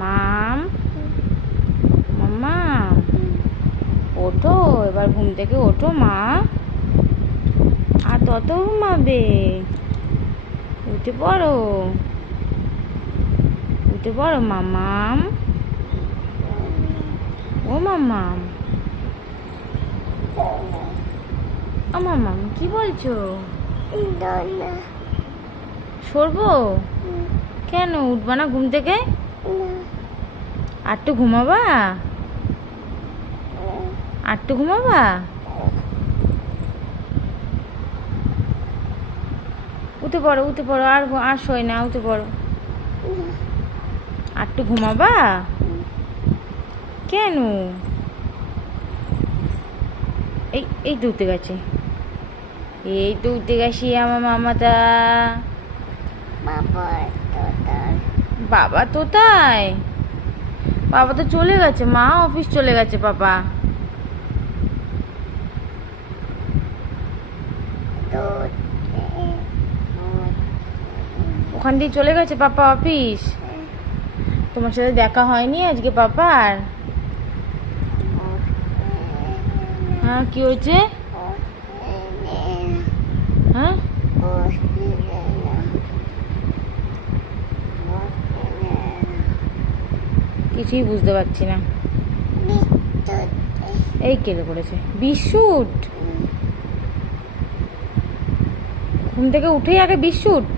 মাম্মাম, মাম্মাম, ওঠো এবার ঘুম থেকে ওঠো মা। আর তত ঘুমাবে? উঠে পড়ো, উঠে পড়ো মাম্মাম। ও মাম্মাম, ও মাম্মাম কি বলছো? সরবো? কেন উঠবা না ঘুম থেকে? আরটু ঘুমাবা? আরটু ঘুমাবা? উঠে পড়ো, উঠে পড়ো, আর আর শোয় না, উঠে পড়ো। আরটু ঘুমাবা? কেন? এই এই তো উঠে গেছে, এই তো উঠে গেছি আমার মামাটা। বাবা কোথায়? বাবা তো চলে গেছে, মা অফিস চলে গেছে পাপা। ওখান দিয়ে চলে গেছে পাপা অফিস। তোমার সাথে দেখা হয়নি আজকে পাপার? হ্যাঁ কি হয়েছে? হ্যাঁ কিছুই বুঝতে পারছি না। এই কেটে পড়েছে বিস্কুট? ঘুম থেকে উঠেই আগে বিস্কুট?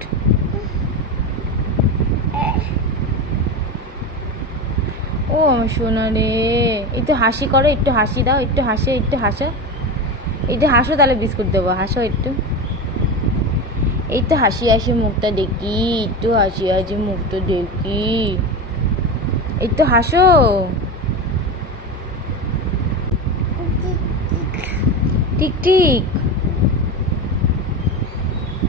ও আমার সোনা রে, একটু হাসি করো, একটু হাসি দাও, একটু হাসো, একটু হাসো, একটু হাসো, তাহলে বিস্কুট দেবো। হাসো একটু, এই তো হাসি হাসি মুখটা দেখি, একটু হাসি হাসি মুখটা দেখি, একটু হাসো। টিকটিক,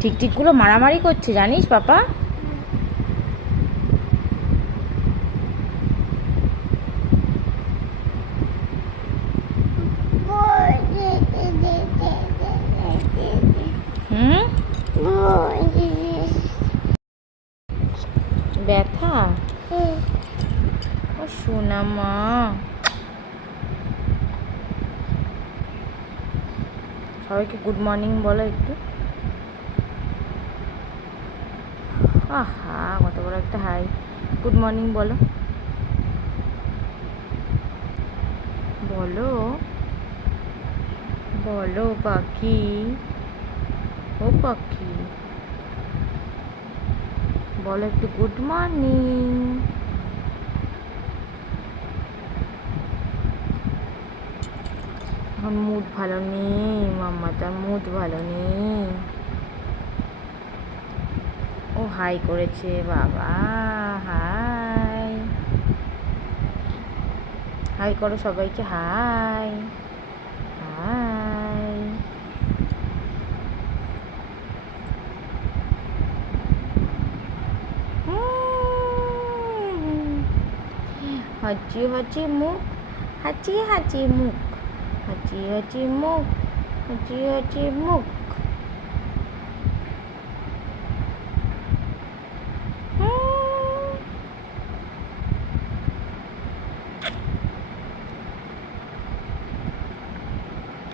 টিকটিক গুলো মারামারি করছে জানিস পাপা? হুম, ব্যথা? ও সোনা মা, সবাইকে গুড মর্নিং বলো একটু। আহা কত বড় একটা হাই। গুড মর্নিং বলো, বলো, বলো পাখি, ও পাখি বলো একটু গুড মর্নিং। এখন মুড ভালো নেই মাম্মাটার, মুড ভালো নেই। ও হাই করেছে বাবা, হাই, হাই করো সবাইকে, হাই হাই। হাঁচি হাঁচি মুখ, হাঁচি হাঁচি মুখ, হাঁচি হাঁচি মুখ, হাঁচি হাঁচি মুখ।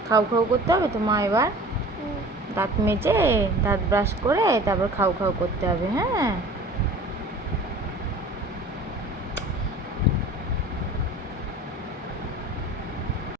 খাও খাও করতে হবে তো মা এবার, দাঁত মেজে দাঁত ব্রাশ করে তারপর খাও খাও করতে হবে। হ্যাঁ।